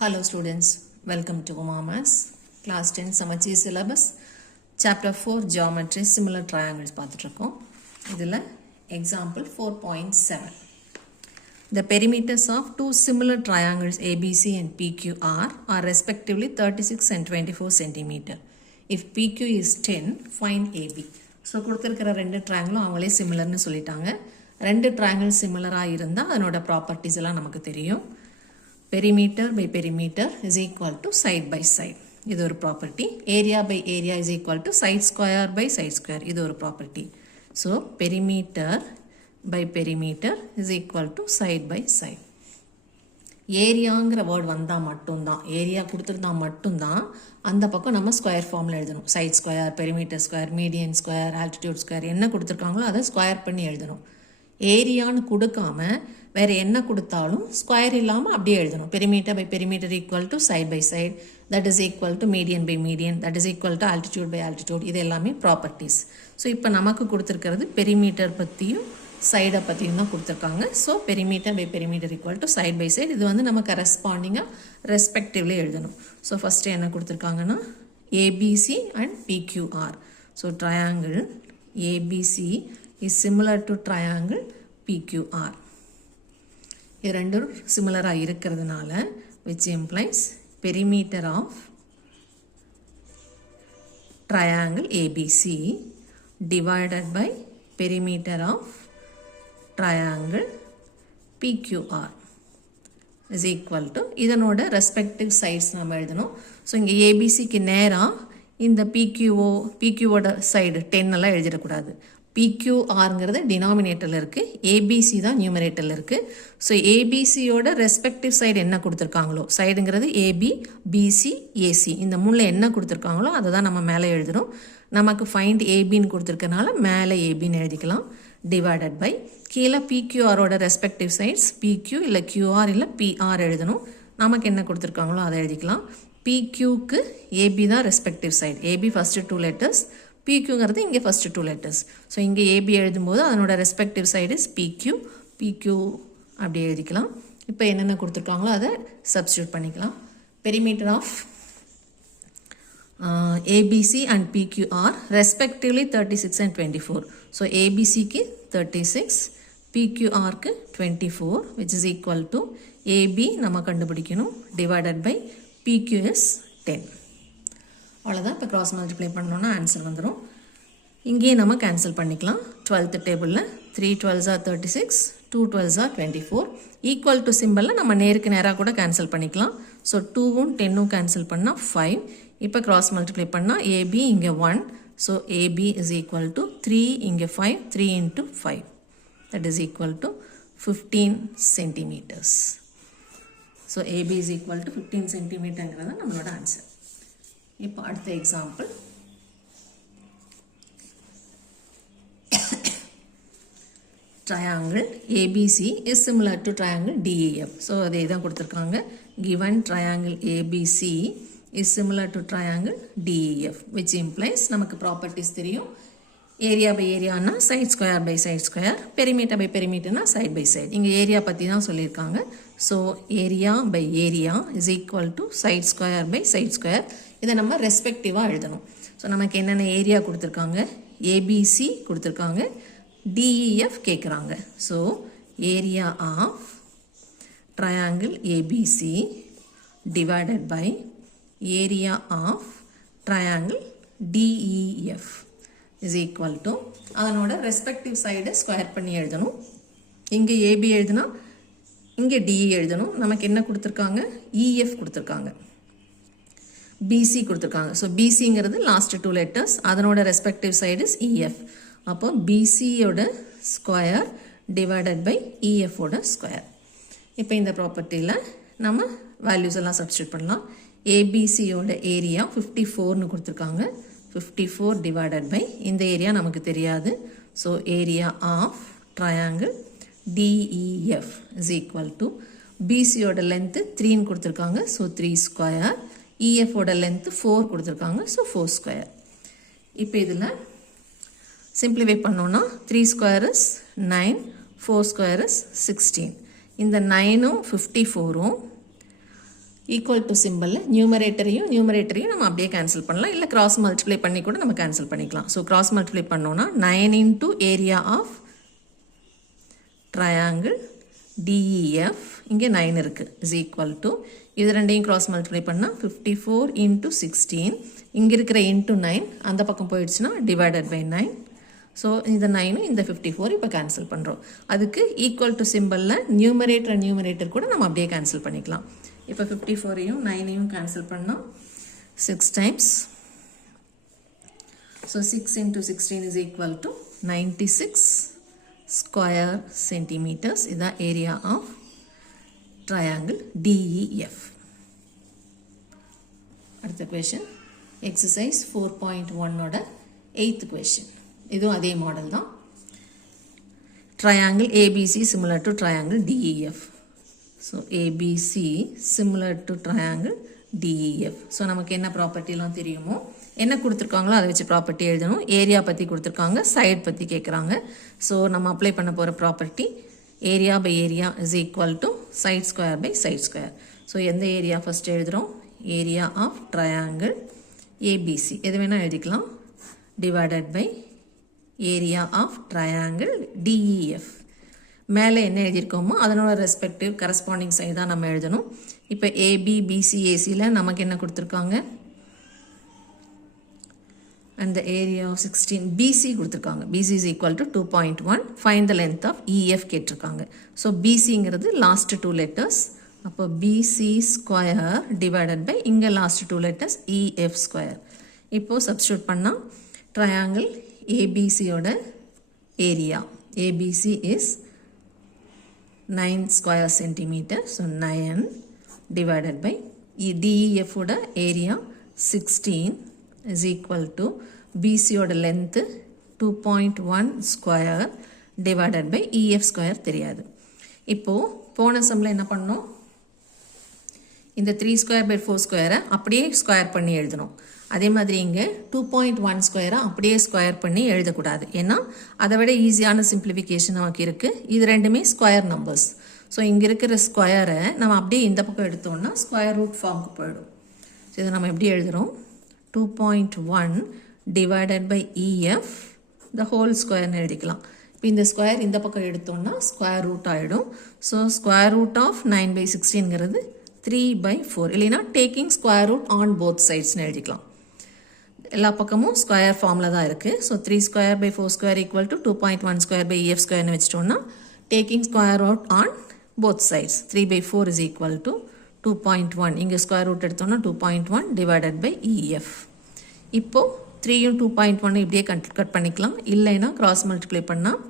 Hello students, welcome to Maths class 10 Samacheer syllabus chapter 4 geometry similar triangles பார்த்துட்டு இதில் example 4.7 the perimeters of two similar triangles ABC and PQR are respectively 36 and 24 cm. If PQ is 10, find AB. So கொடுத்திருக்கிற ரெண்டு triangle அவங்களே similarனு சொல்லிட்டாங்க. ரெண்டு triangle similar-ஆ இருந்தா அதனோட properties எல்லாம் நமக்கு தெரியும். Perimeter by perimeter is equal to side by side. இது ஒரு property. Area by area is equal to side square by side square. இது ஒரு property. So, perimeter by perimeter is equal to side by side. ஏரியாங்கிற word வந்தால் மட்டும்தான் area கொடுத்துருந்தா மட்டும்தான் அந்த பக்கம் நம்ம ஸ்கொயர் ஃபார்மில் எழுதணும். Side square, perimeter square, median square, altitude square என்ன கொடுத்துருக்காங்களோ அதை ஸ்கொயர் பண்ணி எழுதணும். ஏரியான்னு கொடுக்காம வேறு என்ன கொடுத்தாலும் ஸ்கொயர் இல்லாமல் அப்படியே எழுதணும். Perimeter by perimeter equal to side by side, that is equal to median by median, that is equal to altitude by altitude. இது எல்லாமே ப்ராப்பர்ட்டிஸ். ஸோ இப்போ நமக்கு கொடுத்துருக்கிறது பெரிமீட்டர் பற்றியும் சைடை பற்றியும் தான் கொடுத்துருக்காங்க. So perimeter by perimeter equal to side by side. இது வந்து நம்ம கரஸ்பாண்டிங்காக ரெஸ்பெக்டிவ்லி எழுதணும். ஸோ ஃபஸ்ட்டு என்ன கொடுத்துருக்காங்கன்னா ABC and PQR. So triangle ABC is similar to triangle PQR. இது ரெண்டும் சிமிலராக இருக்கிறதுனால which implies perimeter of triangle ABC divided by perimeter of triangle PQR is equal to இதனோட respective sides நம்ம எழுதணும். So இங்கே ஏபிசிக்கு நேராக இந்த பிக்யூவோட சைடு 10 எல்லாம் எழுதிடக்கூடாது. PQRங்கிறது டினாமினேட்டரில் இருக்குது, ஏபிசி தான் நியூமரேட்டரில் இருக்குது. ஸோ ஏபிசியோட ரெஸ்பெக்டிவ் சைடு என்ன கொடுத்துருக்காங்களோ, சைடுங்கிறது ஏபி, பிசி, ஏசி, இந்த மூணில் என்ன கொடுத்துருக்காங்களோ அதை தான் நம்ம மேலே எழுதுகிறோம். நமக்கு ஃபைண்ட் ஏபின்னு கொடுத்துருக்கனால மேலே ஏபின்னு எழுதிக்கலாம். டிவைடட் பை கீழே பிக்யூஆரோட ரெஸ்பெக்டிவ் சைட்ஸ் பிக்யூ இல்லை கியூஆர் இல்லை பிஆர் எழுதணும். நமக்கு என்ன கொடுத்துருக்காங்களோ அதை எழுதிக்கலாம். பிக்யூக்கு ஏபி தான் respective side. AB first 2 letters, பிக்யூங்கிறது இங்கே ஃபஸ்ட்டு 2 letters. ஸோ இங்கே ஏபி எழுதும்போது அதனோட ரெஸ்பெக்டிவ் சைடு இஸ் பிக்யூ அப்படி எழுதிக்கலாம். இப்போ என்னென்ன கொடுத்துருக்காங்களோ அதை சப்ஸ்டியூட் பண்ணிக்கலாம். Perimeter of A B C and P Q R respectively 36 and 24. So ஏபிசிக்கு 36, பிக்யூஆருக்கு 24 which is equal to A B நம்ம கண்டுபிடிக்கணும் டிவைடட் பை பிக்யூ இஸ் 10. அவ்வளோதான். இப்போ கிராஸ் மல்டிப்ளை பண்ணோன்னா ஆன்சர் வந்துடும். இங்கேயே நம்ம கேன்சல் பண்ணிக்கலாம். 12th டேபிளில் 3 12s are 36, 2 12s are 24. Equal to சிம்பிளில் நம்ம நேருக்கு நேராக கூட கேன்சல் பண்ணிக்கலாம். ஸோ 2வும் 10ம் கேன்சல் பண்ணால் 5. இப்போ கிராஸ் மல்டிப்ளை பண்ணால் ஏபி இங்கே 1, so AB is equal to 3 இங்கே 5, 3 into 5 that is equal to 15 centimeters. So AB is equal to 15 centimeterங்கிறது நம்மளோட ஆன்சர். இப்போ அடுத்த example triangle ABC is similar to triangle DEF. So அதே தான் கொடுத்துருக்காங்க. given triangle ABC is similar to triangle DEF which implies நமக்கு properties தெரியும். Area by ஏரியானா side square by side square, perimeter by பெரிமீட்டர்னா சைட் பை சைட். இங்கே area பற்றி தான் சொல்லியிருக்காங்க. So area by area is equal to side square by side square. இதை நம்ம ரெஸ்பெக்டிவாக எழுதணும். ஸோ நமக்கு என்னென்ன ஏரியா கொடுத்துருக்காங்க, ஏபிசி கொடுத்துருக்காங்க, டிஇஎஃப் கேட்குறாங்க. So area of triangle ABC divided by area of triangle DEF is equal to அதனோட ரெஸ்பெக்டிவ் சைடை ஸ்கொயர் பண்ணி எழுதணும். இங்கே ஏபி எழுதுனா இங்கே டிஇ எழுதணும். நமக்கு என்ன கொடுத்துருக்காங்க, இஎஃப் கொடுத்துருக்காங்க, பிசி கொடுத்துருக்காங்க. ஸோ பிசிங்கிறது லாஸ்ட் 2 letters, அதனோட ரெஸ்பெக்டிவ் சைடு இஸ் இஎஃப். அப்போ பிசியோட ஸ்கொயர் டிவைடட் பை இஎஃபோட ஸ்கொயர். இப்போ இந்த ப்ராப்பர்ட்டியில் நம்ம வேல்யூஸ் எல்லாம் சப்ஸ்டியூட் பண்ணலாம். ஏபிசியோட ஏரியா 54ன்னு கொடுத்துருக்காங்க. 54 டிவைடட் பை இந்த ஏரியா நமக்கு தெரியாது. So area of triangle DEF is equal to பிசியோட லென்த்து 3ன்னு கொடுத்துருக்காங்க. ஸோ 3 ஸ்கொயர், இஎஃபோட லென்த்து 4 கொடுத்துருக்காங்க. So 4 square. இப்போ இதில் சிம்பிளிஃபை பண்ணோன்னா 3 ஸ்கொயர் இஸ் 9, 4 ஸ்கொயர் இஸ் 16. இந்த 9ம் 54ம் ஈக்குவல் டு சிம்பிளில் நியூமரேட்டரையும் நம்ம அப்படியே கேன்சல் பண்ணலாம், இல்லை கிராஸ் மல்டிப்ளை பண்ணி கூட நம்ம கேன்சல் பண்ணிக்கலாம். ஸோ கிராஸ் மல்டிப்ளை பண்ணோன்னா 9 into area of triangle DEF, இங்கே 9 இருக்குது, இஸ் ஈக்குவல் டு இது ரெண்டையும் கிராஸ் மல்டிப்ளை பண்ணால் 54 இன்ட்டு 16, இங்கே இருக்கிற இன்ட்டு 9 அந்த பக்கம் போயிடுச்சுன்னா டிவைடட் பை 9. ஸோ இந்த 9 இந்த 54 இப்போ கேன்சல் பண்ணுறோம். அதுக்கு ஈக்குவல் டு சிம்பிளில் நியூமரேட்டர் கூட நம்ம அப்படியே கேன்சல் பண்ணிக்கலாம். இப்போ 54ஐயும் 9ஐயும் கேன்சல் பண்ணால் 6 times. So 6 into 16 is equal to 96 square centimetres. இதுதான் ஏரியா ஆஃப் ட்ரையாங்கிள் DEF. அடுத்த கொஷின் எக்ஸசைஸ் 4.1ஓட 8th கொஷின். இதுவும் அதே மாடல் தான். Triangle ABC similar to triangle DEF. So ABC similar to triangle DEF. So நமக்கு என்ன ப்ராப்பர்ட்டிலாம் தெரியுமோ, என்ன கொடுத்துருக்காங்களோ அதை வச்சு ப்ராப்பர்ட்டி எழுதணும். ஏரியா பற்றி கொடுத்துருக்காங்க, சைட் பற்றி கேட்குறாங்க. ஸோ நம்ம அப்ளை பண்ண போகிற property area by area is equal to side square by side square. So எந்த ஏரியா ஃபஸ்ட் எழுதுகிறோம்? ஏரியா ஆஃப் ட்ரையாங்கிள் ABC எது வேணால் எழுதிக்கலாம், divided by area of triangle DEF. மேலே என்ன எழுதியிருக்கோமோ அதனோட ரெஸ்பெக்டிவ் கரஸ்பாண்டிங் சைடு தான் நம்ம எழுதணும். இப்போ AB BC ACயில் நமக்கு என்ன கொடுத்துருக்காங்க? And the area of 16 BC கொடுத்துருக்காங்க. BC is equal to 2.1. Find the length of EF கேட்டிருக்காங்க. ஸோ BCங்கிறது லாஸ்ட் 2 letters. அப்போ BC ஸ்கொயர் டிவைடட் பை இங்கே லாஸ்ட் 2 letters EF ஸ்கொயர். இப்போது சப்ஸ்டியூட் பண்ணால் ட்ரையாங்கிள் ABCயோட area ABC is 9 square centimetre. So 9 divided by DEF ஓட area 16 is equal to BC ஓட length 2.1 square divided by EF square தெரியாது. இப்போது போன சம்மில் என்ன பண்ணோம்? இந்த 3 ஸ்கொயர் பை 4 ஸ்கொயரை அப்படியே ஸ்கொயர் பண்ணி எழுதணும். அதே மாதிரி இங்கே 2.1 ஸ்கொயரை அப்படியே ஸ்கொயர் பண்ணி எழுதக்கூடாது. ஏன்னா அதை விட ஈஸியான சிம்பிளிஃபிகேஷன் நமக்கு இருக்குது. இது ரெண்டுமே ஸ்கொயர் நம்பர்ஸ். ஸோ இங்கே இருக்கிற ஸ்கொயரை நம்ம அப்படியே இந்த பக்கம் எடுத்தோம்னா ஸ்கொயர் ரூட் ஃபார்முக்கு போயிடும். ஸோ இதை நம்ம எப்படி எழுதுகிறோம்? 2.1 divided by EF the whole square எழுதிக்கலாம். இப்போ இந்த ஸ்கொயர் இந்த பக்கம் எடுத்தோம்னா ஸ்கொயர் ரூட் ஆகிடும். ஸோ ஸ்கொயர் ரூட் ஆஃப் 9/16ங்கிறது 3/4, இல்லைன்னா taking square root on both சைட்ஸ்னு எழுதிக்கலாம். எல்லா பக்கமும் ஸ்கொயர் ஃபார்மில் தான் இருக்குது. So 3 square by 4 square equal to 2.1 square by EF ஸ்கொயர்னு வச்சிட்டோம்னா taking square root on both sides 3/4 is equal to 2.1. இங்கே ஸ்கொயர் ரூட் எடுத்தோம்னா 2.1 டிவைடட் பை EF. இப்போது 3யும் 2.1 இப்படியே கட் பண்ணிக்கலாம். இல்லைன்னா கிராஸ் மல்டிப்ளை பண்ணால்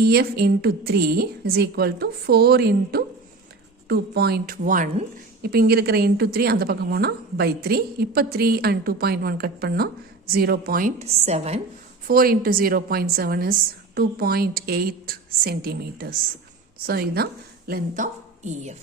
EF into 3 is equal to 4 into 2.1. இப்போ இங்கே இருக்கிற இன்ட்டு 3 அந்த பக்கம் போனால் பை 3. இப்போ 3 அண்ட் 2.1 கட் பண்ணால் 0.7. 4 இன்ட்டு 0.7 இஸ் 2.8 சென்டிமீட்டர்ஸ். ஸோ இதுதான் லென்த் ஆஃப் EF.